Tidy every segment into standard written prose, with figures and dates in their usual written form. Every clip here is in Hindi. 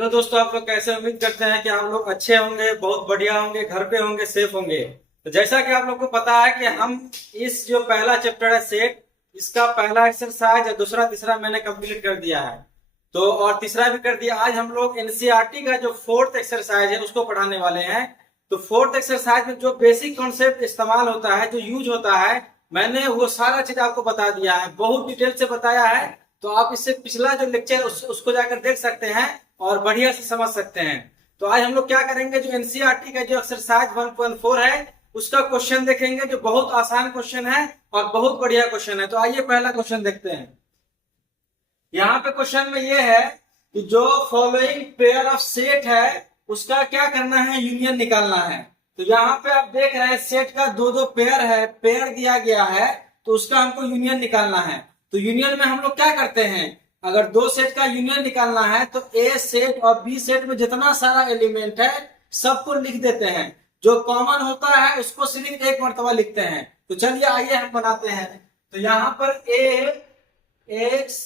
तो दोस्तों आप लोग कैसे उम्मीद करते हैं कि आप लोग अच्छे होंगे, बहुत बढ़िया होंगे, घर पे होंगे, सेफ होंगे। तो जैसा कि आप लोग को पता है कि हम इस जो पहला चैप्टर है सेट, इसका पहला एक्सरसाइज या दूसरा तीसरा मैंने कंप्लीट कर दिया है। तो और तीसरा भी कर दिया। आज हम लोग एनसीईआरटी का जो फोर्थ एक्सरसाइज है उसको पढ़ाने वाले हैं। तो फोर्थ एक्सरसाइज में जो बेसिक कॉन्सेप्ट इस्तेमाल होता है, जो यूज होता है, मैंने वो सारा चीज आपको बता दिया है, बहुत डिटेल से बताया है। तो आप इससे पिछला जो लेक्चर उसको जाकर देख सकते हैं और बढ़िया से समझ सकते हैं। तो आज हम लोग क्या करेंगे, जो एनसीईआरटी का जो एक्सरसाइज 1.4 है उसका क्वेश्चन देखेंगे, जो बहुत आसान क्वेश्चन है और बहुत बढ़िया क्वेश्चन है। तो आइए पहला क्वेश्चन देखते हैं। यहाँ पे क्वेश्चन में ये है कि जो फॉलोइंग पेयर ऑफ सेट है उसका क्या करना है, यूनियन निकालना है। तो यहाँ पे आप देख रहे हैं सेट का दो दो पेयर है, पेयर दिया गया है, तो उसका हमको यूनियन निकालना है। तो यूनियन में हम लोग क्या करते हैं, अगर दो सेट का यूनियन निकालना है तो ए सेट और बी सेट में जितना सारा एलिमेंट है सबको लिख देते हैं, जो कॉमन होता है उसको सिर्फ एक मर्तबा लिखते हैं। तो चलिए आइए हम बनाते हैं। तो यहाँ पर ए एक्स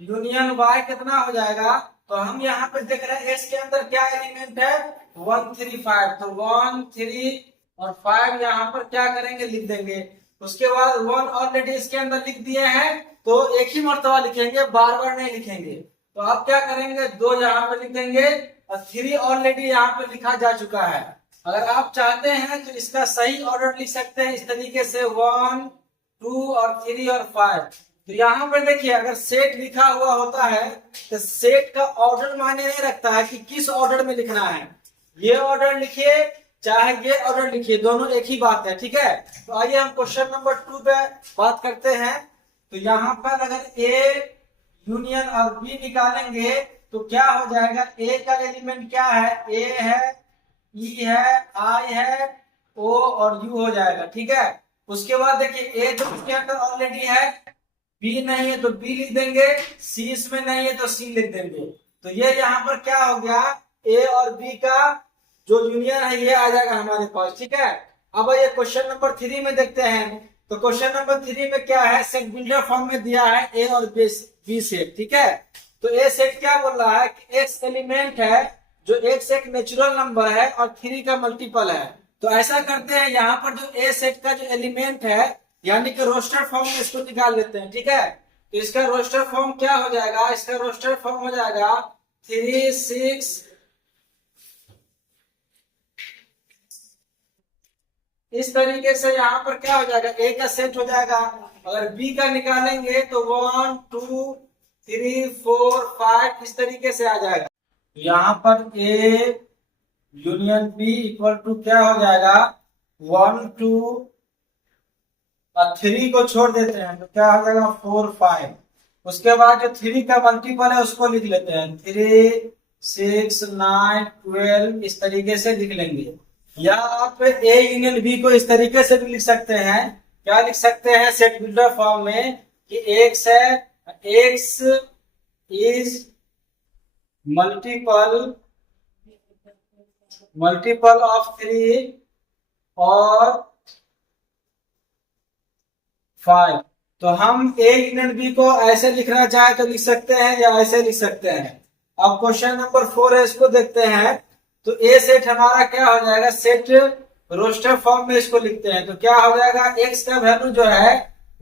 यूनियन वाई कितना हो जाएगा, तो हम यहाँ पे देख रहे हैं एक्स के अंदर क्या एलिमेंट है, 1 3 5। तो 1 3 और 5 यहाँ पर क्या करेंगे, लिख देंगे। उसके बाद 1 ऑलरेडी इसके अंदर लिख दिए हैं, तो एक ही मर्तबा लिखेंगे, बार बार नहीं लिखेंगे। तो आप क्या करेंगे, 2 यहाँ पे लिख देंगे और 3 ऑलरेडी यहाँ पे लिखा जा चुका है। अगर आप चाहते हैं तो इसका सही ऑर्डर लिख सकते हैं इस तरीके से, 1 2 और 3 और 5। तो यहाँ पर देखिए, अगर सेट लिखा हुआ होता है तो सेट का ऑर्डर मायने नहीं रखता है कि किस ऑर्डर में लिखना है। ये ऑर्डर लिखिए चाहे ये ऑर्डर लिखिए, दोनों एक ही बात है, ठीक है। तो आइए हम क्वेश्चन नंबर 2 पे बात करते हैं। तो यहाँ पर अगर ए यूनियन और बी निकालेंगे तो क्या हो जाएगा, ए का एलिमेंट क्या है, ए है, ई है, आई है, ओ और यू हो जाएगा, ठीक है। उसके बाद देखिए ए जो इसके अंदर ऑलरेडी है, बी नहीं है तो बी लिख देंगे, सी इसमें नहीं है तो सी लिख देंगे। तो ये यहाँ पर क्या हो गया, ए और बी का जो यूनियन है ये आ जाएगा हमारे पास, ठीक है। अब ये क्वेश्चन नंबर 3 में देखते हैं। तो क्वेश्चन नंबर 3 में क्या है, सेट बिल्डर फॉर्म में दिया है ए और बी सेट, ठीक है। तो ए सेट क्या बोल रहा है कि एक्स एलिमेंट है, जो एक्स एक नेचुरल नंबर है और 3 का मल्टीपल है। तो ऐसा करते हैं, यहाँ पर जो ए सेट का जो एलिमेंट है यानी कि रोस्टर फॉर्म में इसको निकाल लेते हैं, ठीक है। तो इसका रोस्टर फॉर्म क्या हो जाएगा, इसका रोस्टर फॉर्म हो जाएगा 3 6। इस तरीके से यहाँ पर क्या हो जाएगा, ए का सेट हो जाएगा। अगर बी का निकालेंगे तो 1 2 3 4 5 इस तरीके से आ जाएगा। यहाँ पर A union B equal to क्या हो जाएगा, 1 2 और 3 को छोड़ देते हैं तो क्या हो जाएगा 4 5। उसके बाद जो 3 का मल्टीपल है उसको लिख लेते हैं, 3 6 9 12 इस तरीके से लिख लेंगे। या आप ए यूनियन बी को इस तरीके से भी लिख सकते हैं, क्या लिख सकते हैं, सेट बिल्डर फॉर्म में कि एक्स है, एक्स इज मल्टीपल ऑफ 3 और 5। तो हम ए यूनियन बी को ऐसे लिखना चाहे तो लिख सकते हैं या ऐसे लिख सकते हैं। अब क्वेश्चन नंबर 4 है, इसको देखते हैं। तो ए सेट हमारा क्या हो जाएगा, सेट रोस्टर फॉर्म में इसको लिखते हैं। तो क्या हो जाएगा, एक्स का वैल्यू जो है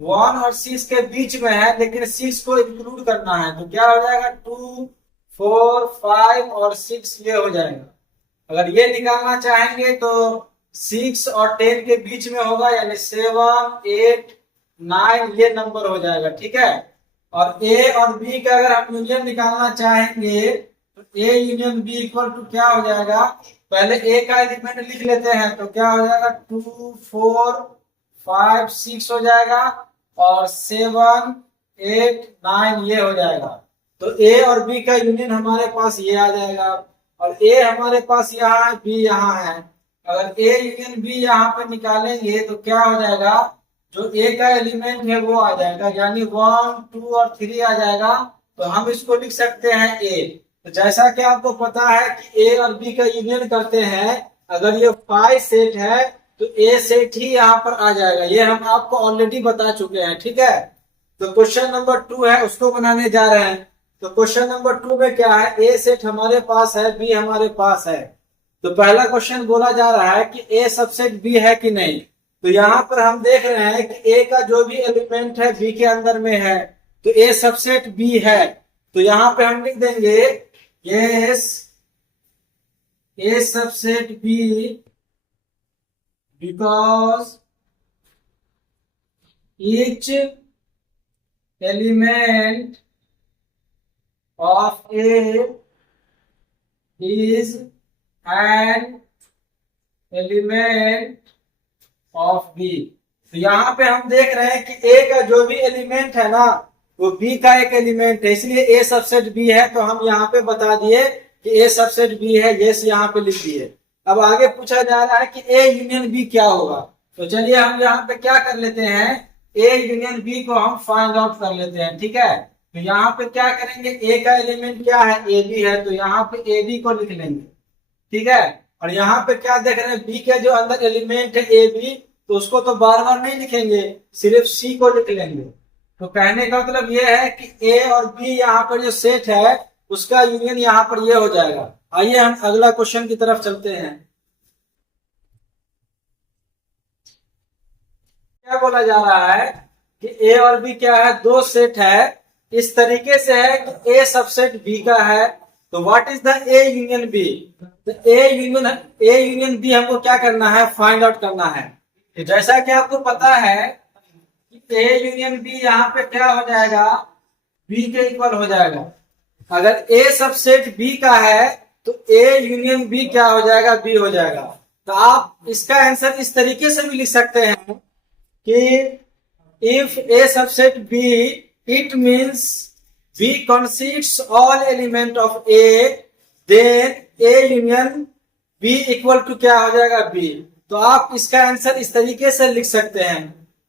1 और 6 के बीच में है, लेकिन 6 को इंक्लूड करना है। तो क्या हो जाएगा 2 4 5 और 6 ये हो जाएगा। अगर ये निकालना चाहेंगे तो 6 और 10 के बीच में होगा, यानी 7 8 9 ये नंबर हो जाएगा, ठीक है। और ए और बी का अगर हम यूनियन निकालना चाहेंगे तो A union B equal to क्या हो जाएगा, पहले ए का एलिमेंट लिख लेते हैं। तो क्या हो जाएगा 2 4 5 6 हो जाएगा और 7 8 9 ये हो जाएगा। तो ए और बी का यूनियन हमारे पास ये आ जाएगा, और ए हमारे पास यहाँ है, बी यहाँ है। अगर ए यूनियन बी यहाँ पे निकालेंगे तो क्या हो जाएगा, जो ए का एलिमेंट है वो आ जाएगा, यानी 1 2 और 3 आ जाएगा। तो हम इसको लिख सकते हैं ए। तो जैसा कि आपको पता है कि ए और बी का यूनियन करते हैं, अगर ये 5 सेट है तो ए सेट ही यहाँ पर आ जाएगा, ये हम आपको ऑलरेडी बता चुके हैं, ठीक है। तो क्वेश्चन नंबर 2 है उसको बनाने जा रहे हैं। तो क्वेश्चन नंबर 2 में क्या है, ए सेट हमारे पास है, बी हमारे पास है। तो पहला क्वेश्चन बोला जा रहा है कि ए सबसेट बी है कि नहीं। तो यहाँ पर हम देख रहे हैं कि ए का जो भी एलिमेंट है बी के अंदर में है, तो ए सबसेट बी है। तो यहाँ पे हम लिख देंगे yes A subset B because each element of A is an element of B। तो यहाँ पे हम देख रहे हैं कि A का जो भी एलिमेंट है ना वो B का एक एलिमेंट है, इसलिए A सबसेट B है। तो हम यहाँ पे बता दिए कि A सबसेट B है, यस यहाँ पे लिख दिए। अब आगे पूछा जा रहा है कि A यूनियन B क्या होगा। तो चलिए हम यहाँ पे क्या कर लेते हैं, A यूनियन B को हम फाइंड आउट कर लेते हैं, ठीक है। तो यहाँ पे क्या करेंगे, ए का एलिमेंट क्या है, ए बी है, तो यहाँ पे ए बी को लिख लेंगे, ठीक है। और यहाँ पे क्या देख रहे हैं, बी के जो अंदर एलिमेंट है ए बी, तो उसको तो बार बार नहीं लिखेंगे, सिर्फ सी को लिख लेंगे। तो कहने का मतलब ये है कि ए और बी यहाँ पर जो सेट है उसका यूनियन यहाँ पर ये हो जाएगा। आइए हम अगला क्वेश्चन की तरफ चलते हैं। क्या बोला जा रहा है कि ए और बी क्या है, दो सेट है, इस तरीके से है कि ए सबसेट बी का है। तो what is the A union B. तो ए यूनियन बी हमको क्या करना है, फाइंड आउट करना है। तो जैसा कि आपको पता है कि ए यूनियन बी यहाँ पे क्या हो जाएगा, बी के इक्वल हो जाएगा। अगर ए सबसेट बी का है तो ए यूनियन बी क्या हो जाएगा, बी हो जाएगा। तो आप इसका आंसर इस तरीके से भी लिख सकते हैं कि if A subset B it means B consists all element of A, then A union B equal to क्या हो जाएगा, B। तो आप इसका आंसर इस तरीके से लिख सकते हैं।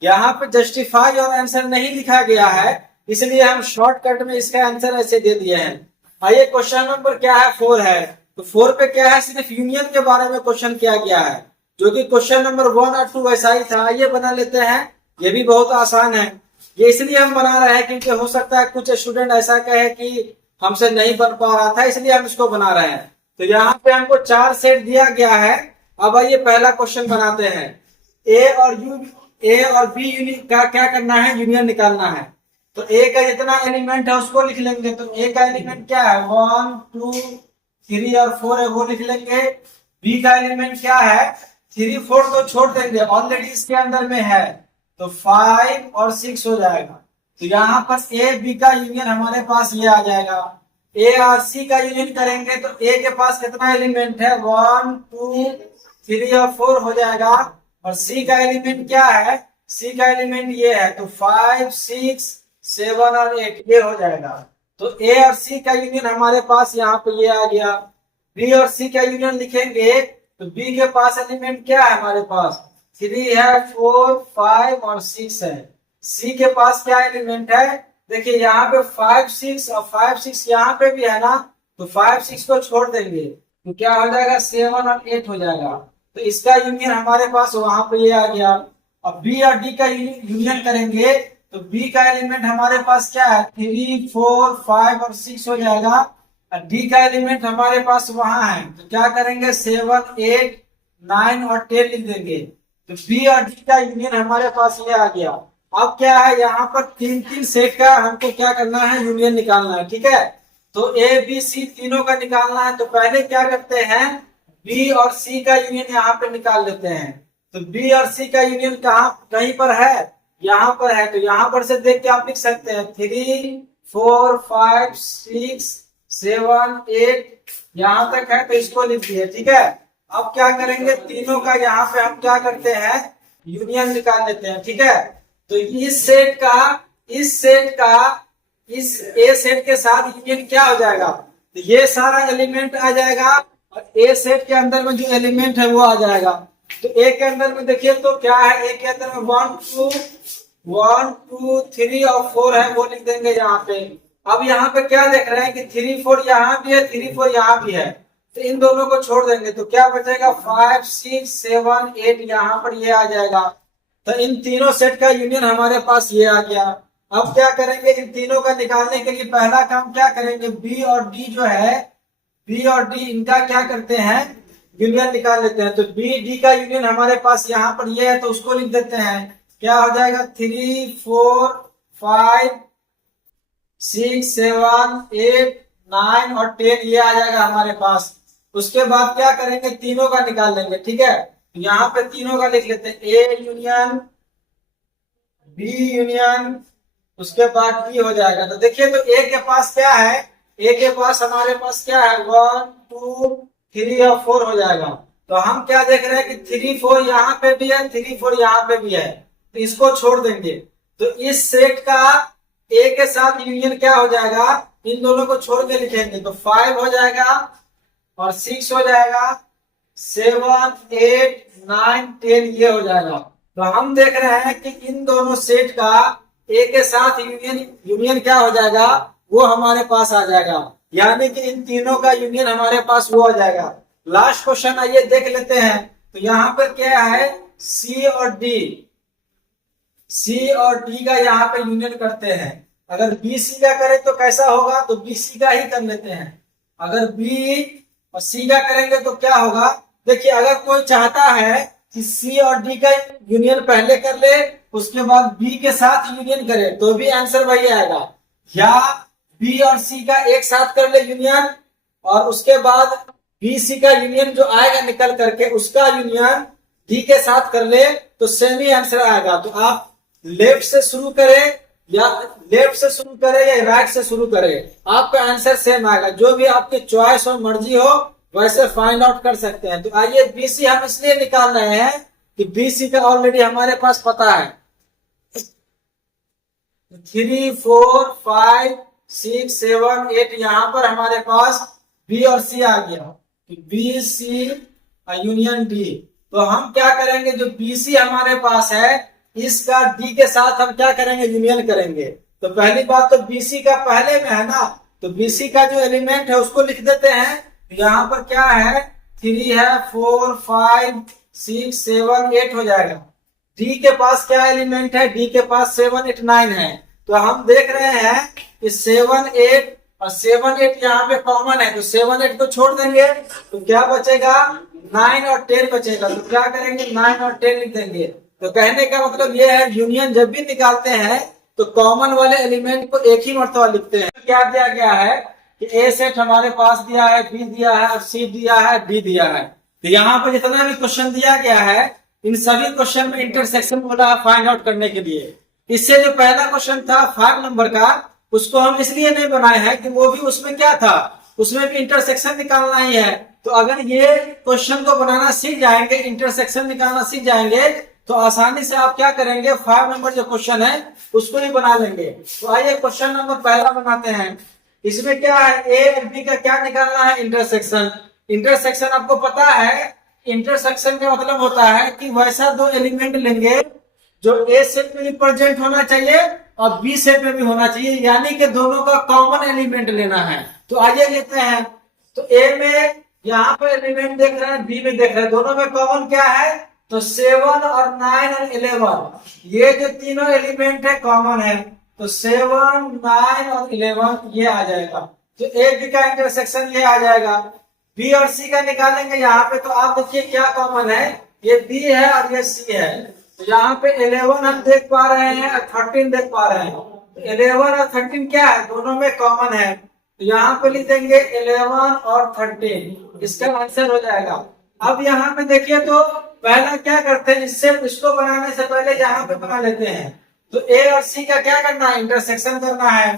यहाँ पे जस्टिफाई और आंसर नहीं लिखा गया है, इसलिए हम शॉर्टकट में इसका आंसर ऐसे दे दिए हैं। आइए क्वेश्चन नंबर क्या है, 4 है। तो 4 पे क्या है, सिर्फ यूनियन के बारे में क्वेश्चन किया गया है, जो कि क्वेश्चन नंबर 1 और 2 वैसा ही था। आइए बना लेते हैं, ये भी बहुत आसान है। ये इसलिए हम बना रहे हैं क्योंकि हो सकता है कुछ स्टूडेंट ऐसा कहे कि हमसे नहीं बन पा रहा था, इसलिए हम इसको बना रहे हैं। तो यहाँ पे हमको 4 सेट दिया गया है। अब आइए पहला क्वेश्चन बनाते हैं। ए और बी यूनियन का क्या करना है, यूनियन निकालना है। तो ए का जितना एलिमेंट है उसको लिख लेंगे। तो ए का एलिमेंट क्या है, 1 2 3 और 4 है, वो लिख लेंगे। बी का एलिमेंट क्या है, 3 4 तो छोड़ देंगे, ऑलरेडी इसके अंदर में है, तो 5 और 6 हो जाएगा। तो यहाँ पर ए बी का यूनियन हमारे पास ये आ जाएगा। ए और सी का यूनियन करेंगे तो ए के पास कितना एलिमेंट है, 1 2 3 और 4 हो जाएगा। और सी का एलिमेंट क्या है, सी का एलिमेंट ये है, तो 5 6 7 और 8 ये हो जाएगा। तो ए और सी का यूनियन हमारे पास यहाँ पे ये आ गया। बी और सी का यूनियन लिखेंगे तो बी के पास एलिमेंट क्या है, हमारे पास 3 है, 4 5 और 6 है। सी के पास क्या एलिमेंट है, देखिए यहाँ पे 5 6 और 5 6 यहाँ पे भी है ना, तो 5 6 को छोड़ देंगे तो क्या हो जाएगा, 7 और 8 हो जाएगा। तो इसका यूनियन हमारे पास वहां पे ये आ गया। अब बी और डी का यूनियन करेंगे तो बी का एलिमेंट हमारे पास क्या है, 3 4 5 और 6 हो जाएगा। और डी का एलिमेंट हमारे पास वहां है, तो क्या करेंगे, 7 8 9 और 10 लिख देंगे। तो बी और डी का यूनियन हमारे पास ये आ गया। अब क्या है, यहाँ पर 3 सेट का हमको क्या करना है, यूनियन निकालना है, ठीक है। तो ए बी सी तीनों का निकालना है। तो पहले क्या करते हैं, बी और सी का यूनियन यहाँ पे निकाल लेते हैं। तो बी और सी का यूनियन कहीं पर है, यहाँ पर है। तो यहाँ पर से देख के आप लिख सकते हैं 3 4 5 6 7 8 यहाँ तक है, तो इसको लिख दिए, ठीक है। अब क्या करेंगे, तीनों का यहाँ पे हम क्या करते हैं, यूनियन निकाल लेते हैं, ठीक है। तो इस सेट का इस ए सेट के साथ यूनियन क्या हो जाएगा, तो ये सारा एलिमेंट आ जाएगा और ए सेट के अंदर में जो एलिमेंट है वो आ जाएगा। तो ए के अंदर में देखिए तो क्या है, ए के अंदर में 1 2 3 और 4 है, वो लिख देंगे यहाँ पे। अब यहाँ पे क्या देख रहे हैं कि 3 4 यहाँ भी है, 3 4 यहाँ भी है, तो इन दोनों को छोड़ देंगे तो क्या बचेगा, 5 6 7 8 यहाँ पर ये आ जाएगा। तो इन तीनों सेट का यूनियन हमारे पास ये आ गया। अब क्या करेंगे, इन तीनों का निकालने के लिए पहला काम क्या करेंगे, बी और डी जो है, बी और डी इनका क्या करते हैं, यूनियन निकाल लेते हैं। तो बी डी का यूनियन हमारे पास यहाँ पर ये है, तो उसको लिख देते हैं। क्या हो जाएगा, 3 4 5 6 7 8 9 और 10 ये आ जाएगा हमारे पास। उसके बाद क्या करेंगे, तीनों का निकाल लेंगे। ठीक है, यहाँ पे तीनों का लिख लेते हैं, ए यूनियन बी यूनियन, उसके बाद बी हो जाएगा। तो देखिए, तो ए के पास क्या है, ए के पास हमारे पास क्या है, 1 2 3 और 4 हो जाएगा। तो हम क्या देख रहे हैं कि 3 4 यहाँ पे भी है, 3 4 यहाँ पे भी है, तो इसको छोड़ देंगे। तो इस सेट का ए के साथ यूनियन क्या हो जाएगा, इन दोनों को छोड़ के लिखेंगे, तो 5 हो जाएगा और 6 हो जाएगा, 7 8 9 10 ये हो जाएगा। तो हम देख रहे हैं कि इन दोनों सेट का ए के साथ यूनियन यूनियन क्या हो जाएगा, वो हमारे पास आ जाएगा, यानी कि इन तीनों का यूनियन हमारे पास वो आ जाएगा। लास्ट क्वेश्चन आइए देख लेते हैं। तो यहाँ पर क्या है, सी और डी, सी और डी का यहाँ पे यूनियन करते हैं। अगर बी सी का करें तो कैसा होगा, तो बी सी का ही कर लेते हैं। अगर बी और सी का करेंगे तो क्या होगा, देखिए अगर कोई चाहता है कि सी और डी का यूनियन पहले कर ले, उसके बाद बी के साथ यूनियन करे, तो भी आंसर वही आएगा। या बी और सी का एक साथ कर ले यूनियन, और उसके बाद बी सी का यूनियन जो आएगा निकल करके, उसका यूनियन डी के साथ कर ले, तो सेम ही आंसर आएगा। तो आप लेफ्ट से शुरू करें या राइट से शुरू करें, आपका आंसर सेम आएगा। जो भी आपकी चॉइस हो, मर्जी हो, वैसे फाइंड आउट कर सकते हैं। तो आइए, बीसी हम इसलिए निकाल रहे हैं कि बीसी का ऑलरेडी हमारे पास पता है। 3 4 5 6 7 8 यहाँ पर हमारे पास बी और सी आ गया, बी सी यूनियन डी। तो हम क्या करेंगे, जो बीसी हमारे पास है, इसका डी के साथ हम क्या करेंगे, यूनियन करेंगे। तो पहली बात तो बीसी का पहले में है ना, तो बीसी का जो एलिमेंट है उसको लिख देते हैं। यहाँ पर क्या है, 3 है, 4 5 6 7 8 हो जाएगा। डी के पास क्या एलिमेंट है, डी के पास 7 8 9 है। तो हम देख रहे हैं कि 7 8 और 7 8 यहाँ पे कॉमन है, तो 7 8 को छोड़ देंगे, तो क्या बचेगा, 9 और 10 बचेगा। तो क्या करेंगे, 9 और 10 लिख देंगे। तो कहने का मतलब ये है, यूनियन जब भी निकालते हैं तो कॉमन वाले एलिमेंट को एक ही मर्तबा लिखते हैं। क्या दिया गया है कि ए सेट हमारे पास दिया है, बी दिया है, और सी दिया है, डी दिया है। तो यहाँ पर जितना भी क्वेश्चन दिया गया है, इन सभी क्वेश्चन में इंटरसेक्शन बोला फाइंड आउट करने के लिए। इससे जो पहला क्वेश्चन था 5 नंबर का, उसको हम इसलिए नहीं बनाए हैं कि वो भी उसमें क्या था, उसमें भी इंटरसेक्शन निकालना ही है। तो अगर ये क्वेश्चन को बनाना सीख जाएंगे, इंटरसेक्शन निकालना सीख जाएंगे, तो आसानी से आप क्या करेंगे, 5 नंबर जो क्वेश्चन है उसको ही बना लेंगे। तो आइए क्वेश्चन नंबर पहला बनाते हैं। इसमें क्या है, ए और बी का क्या निकालना है, इंटरसेक्शन। इंटरसेक्शन आपको पता है, इंटरसेक्शन का मतलब होता है कि वैसा दो एलिमेंट लेंगे जो ए सेट में भी प्रेजेंट होना चाहिए और बी सेट में भी होना चाहिए, यानी कि दोनों का कॉमन एलिमेंट लेना है। तो आइए लेते हैं। तो ए में यहाँ पर एलिमेंट देख रहे हैं, बी में देख रहे हैं, दोनों में कॉमन क्या है, तो 7 और 9 और 11, ये जो तीनों एलिमेंट है कॉमन है। तो 7 9 और 11 ये आ जाएगा। तो ए बी का इंटरसेक्शन ये आ जाएगा। बी और सी का निकालेंगे यहाँ पे, तो आप देखिए क्या कॉमन है, ये बी है और ये सी है। तो यहाँ पे 11 हम देख पा रहे हैं और 13 देख पा रहे हैं। तो 11 और 13 क्या है, दोनों में कॉमन है। तो यहाँ पे लिख देंगे 11 और 13, इसका आंसर हो जाएगा। अब यहाँ पे देखिए, तो पहला क्या करते हैं, इसको बनाने से पहले यहाँ पे बना लेते हैं। तो ए और सी का क्या करना है, इंटरसेक्शन करना है।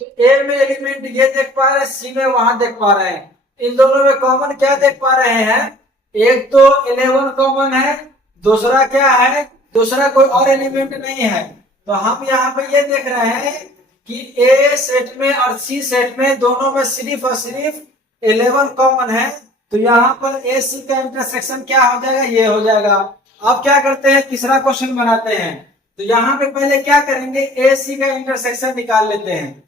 तो ए में एलिमेंट ये देख पा रहे हैं, सी में वहां देख पा रहे हैं। इन दोनों में कॉमन क्या देख पा रहे हैं, एक तो 11 कॉमन है, दूसरा क्या है, दूसरा कोई और एलिमेंट नहीं है। तो हम यहाँ पे ये देख रहे हैं कि ए सेट में और सी सेट में दोनों में सिर्फ और सिर्फ 11 कॉमन है। तो यहाँ पर ए सी का इंटरसेक्शन क्या हो जाएगा, ये हो जाएगा। अब क्या करते हैं, तीसरा क्वेश्चन बनाते हैं। तो यहाँ पे पहले क्या करेंगे, ए सी का इंटरसेक्शन निकाल लेते हैं।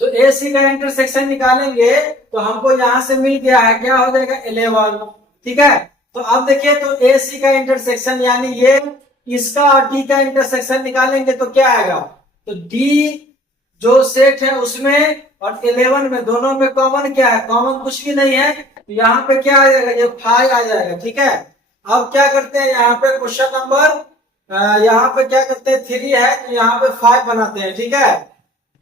तो ए सी का इंटरसेक्शन निकालेंगे तो हमको यहाँ से मिल गया है, क्या हो जाएगा, 11। ठीक है, तो अब देखिए, तो ए सी का इंटरसेक्शन यानी ये इसका और डी का इंटरसेक्शन निकालेंगे तो क्या आएगा, तो डी जो सेट है उसमें और 11 में, दोनों में कॉमन क्या है? कॉमन कुछ भी नहीं है, तो यहाँ पे क्या आ जाएगा? ये 5 आ जाएगा। ठीक है, अब क्या करते हैं यहाँ पे क्वेश्चन नंबर, यहाँ पे क्या करते हैं 3 है तो यहाँ पे 5 बनाते हैं। ठीक है,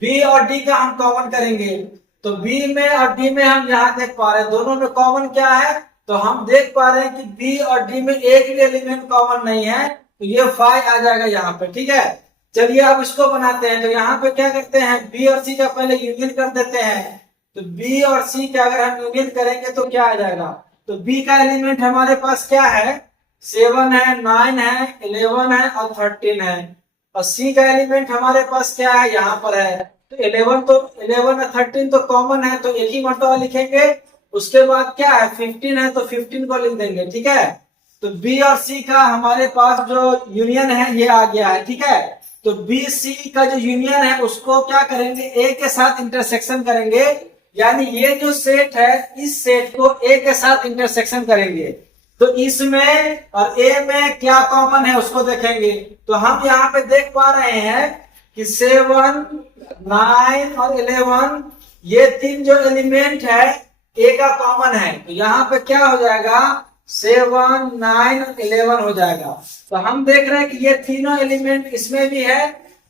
बी और डी का हम कॉमन करेंगे, तो बी में और डी में हम यहाँ देख पा रहे हैं दोनों में कॉमन क्या है, तो हम देख पा रहे हैं कि बी और डी में एक भी एलिमेंट कॉमन नहीं है, तो ये 5 आ जाएगा यहाँ पे। ठीक है, चलिए अब इसको बनाते हैं। तो यहाँ पे क्या करते हैं, बी और सी का पहले यूनियन कर देते हैं। तो बी और सी का अगर हम यूनियन करेंगे तो क्या आ जाएगा? तो बी का एलिमेंट हमारे पास क्या है? 7 है, 9 है, 11 है और 13 है। और सी का एलिमेंट हमारे पास क्या है? यहाँ पर है। तो 11 और 13 तो कॉमन है, तो एक ही मर्तबा लिखेंगे। उसके बाद क्या है? 15 है, तो 15 को लिख देंगे। ठीक है, तो बी और सी का हमारे पास जो यूनियन है ये आ गया है। ठीक है, तो बी सी का जो यूनियन है उसको क्या करेंगे? ए के साथ इंटरसेक्शन करेंगे, यानी ये जो सेट है इस सेट को ए के साथ इंटरसेक्शन करेंगे। तो इसमें और ए में क्या कॉमन है उसको देखेंगे। तो हम यहाँ पे देख पा रहे हैं कि 7, 9 और 11 ये 3 जो एलिमेंट है ए का कॉमन है, तो यहाँ पे क्या हो जाएगा? 7, 9 और 11 हो जाएगा। तो हम देख रहे हैं कि ये तीनों एलिमेंट इसमें भी है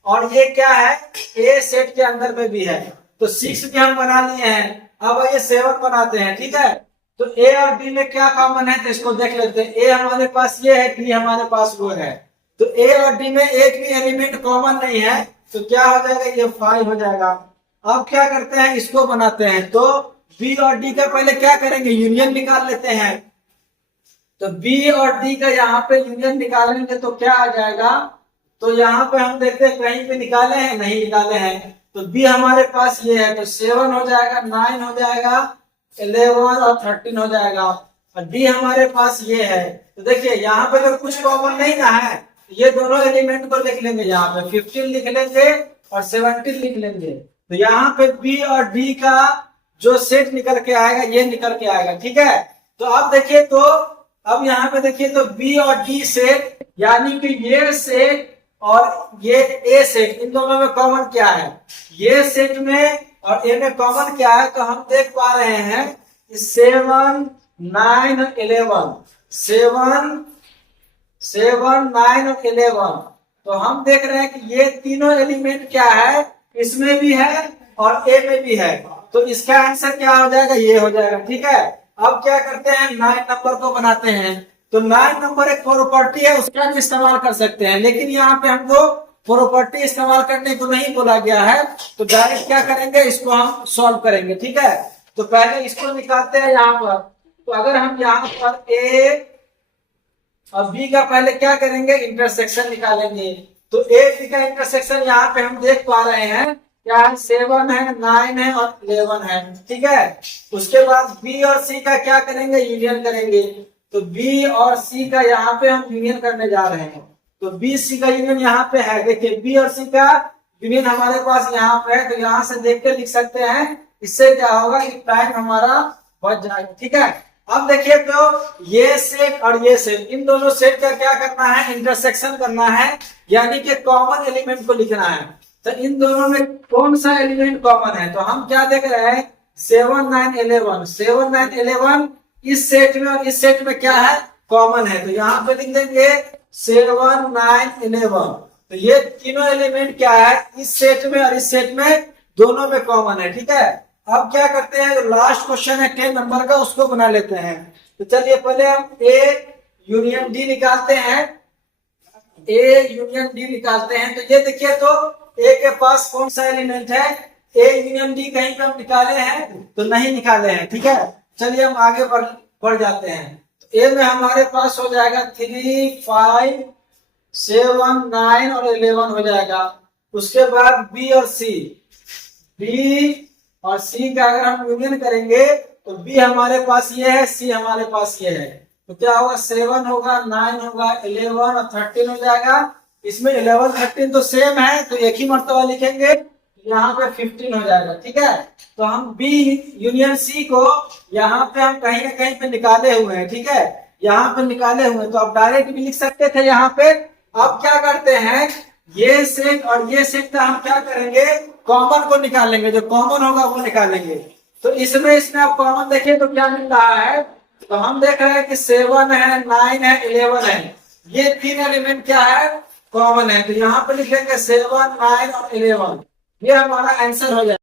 और ये क्या है? ए सेट के अंदर में भी है। तो 6 भी हम बना लिए हैं। अब ये 7 बनाते हैं। ठीक है, तो ए और बी में क्या कॉमन है तो इसको देख लेते हैं। ए हमारे पास ये है, बी हमारे पास वो है। तो ए और डी में एक भी एलिमेंट कॉमन नहीं है, तो क्या हो जाएगा? ये 5 हो जाएगा। अब क्या करते हैं, इसको बनाते हैं। तो बी और डी का पहले क्या करेंगे? यूनियन निकाल लेते हैं। तो बी और डी का यहाँ पे यूनियन निकालेंगे तो क्या आ जाएगा? तो यहाँ पे हम देखते हैं कहीं पे निकाले हैं, नहीं निकाले हैं। तो बी हमारे पास ये है, तो 7 हो जाएगा, 9 हो जाएगा, 11 और 13 हो जाएगा। और डी हमारे पास ये है। तो देखिए यहाँ पे तो कुछ कॉमन नहीं ना है, ये दोनों एलिमेंट को लिख लेंगे। यहाँ पे 15 लिख लेंगे और 17 लिख लेंगे। तो यहाँ पे बी और डी का जो सेट निकल के आएगा ये निकल के आएगा। ठीक है, तो अब देखिए, तो अब यहाँ पे देखिए, तो बी और डी सेट, यानी कि ये सेट और ये ए सेट, इन दोनों में कॉमन क्या है? ये सेट में और ए में कॉमन क्या है? तो हम देख पा रहे हैं कि 7, 9 और 11, 7, 9 और 11। तो हम देख रहे हैं कि ये तीनों एलिमेंट क्या है? इसमें भी है और ए में भी है। तो इसका आंसर क्या हो जाएगा? ये हो जाएगा। ठीक है, अब क्या करते हैं, 9 नंबर को बनाते हैं। तो 9 नंबर एक प्रॉपर्टी है, उसका भी इस्तेमाल कर सकते हैं, लेकिन यहाँ पे हमको प्रॉपर्टी इस्तेमाल करने को नहीं बोला गया है। तो डायरेक्ट क्या करेंगे, इसको हम सॉल्व करेंगे। ठीक है, तो पहले इसको निकालते हैं यहाँ पर। तो अगर हम यहाँ पर ए और बी का पहले क्या करेंगे? इंटरसेक्शन निकालेंगे। तो ए बी का इंटरसेक्शन यहाँ पे हम देख पा रहे हैं क्या है? 7 है, 9 है और 11 है। ठीक है, उसके बाद बी और सी का क्या करेंगे? यूनियन करेंगे। तो बी और सी का यहाँ पे हम यूनियन करने जा रहे हैं। तो बी सी का यूनियन यहाँ पे है। देखिए बी और सी का यूनियन हमारे पास यहाँ पे है, तो यहाँ से देख के लिख सकते हैं। इससे क्या होगा कि टाइम हमारा बच जाएगा। ठीक है, अब देखिए, तो ये सेट और ये सेट, इन दोनों सेट का क्या करना है? इंटरसेक्शन करना है, यानी कि कॉमन एलिमेंट को लिखना है। तो इन दोनों में कौन सा एलिमेंट कॉमन है? तो हम क्या देख रहे हैं? 7, 9, 11, 7, 9, 11 इस सेट में और इस सेट में क्या है? कॉमन है। तो यहाँ पे लिख देंगे 7, 9, 11। तो ये तीनों एलिमेंट क्या है? इस सेट में और इस सेट में दोनों में कॉमन है। ठीक है, अब क्या करते हैं, लास्ट क्वेश्चन है 10 नंबर का, उसको बना लेते हैं। तो चलिए पहले हम ए यूनियन डी निकालते हैं। ए यूनियन डी निकालते हैं। तो ये देखिए, तो ए के पास कौन सा एलिमेंट है? ए यूनियन डी कहीं पे हम निकाले हैं? तो नहीं निकाले हैं। ठीक है, चलिए हम आगे बढ़ जाते हैं। तो ए में हमारे पास हो जाएगा 3, 5, 7, 9 और 11 हो जाएगा। उसके बाद बी और सी, बी और सी का अगर हम यूनियन करेंगे तो बी हमारे पास ये है, सी हमारे पास ये है। तो क्या होगा? 7 होगा, 9 होगा, 11 और 13 हो जाएगा। इसमें 11, 13 तो सेम है, तो एक ही मर्तबा लिखेंगे, यहाँ पे 15 हो जाएगा। ठीक है, तो हम बी यूनियन सी को यहाँ पे हम कहीं ना कहीं पे निकाले हुए हैं। ठीक है, यहाँ पे निकाले हुए हैं, तो आप डायरेक्ट भी लिख सकते थे यहाँ पे। अब क्या करते हैं, ये सेट और ये सेट का हम क्या करेंगे, कॉमन को निकालेंगे, जो कॉमन होगा वो निकालेंगे। तो इसमें आप कॉमन देखिए तो क्या मिल रहा है, तो हम देख रहे हैं कि 7 है, 9 है, 11 है, ये 3 एलिमेंट क्या है, कॉमन है। तो यहाँ पे लिखेंगे 7, 9 और 11, ये हमारा आंसर हो जाएगा।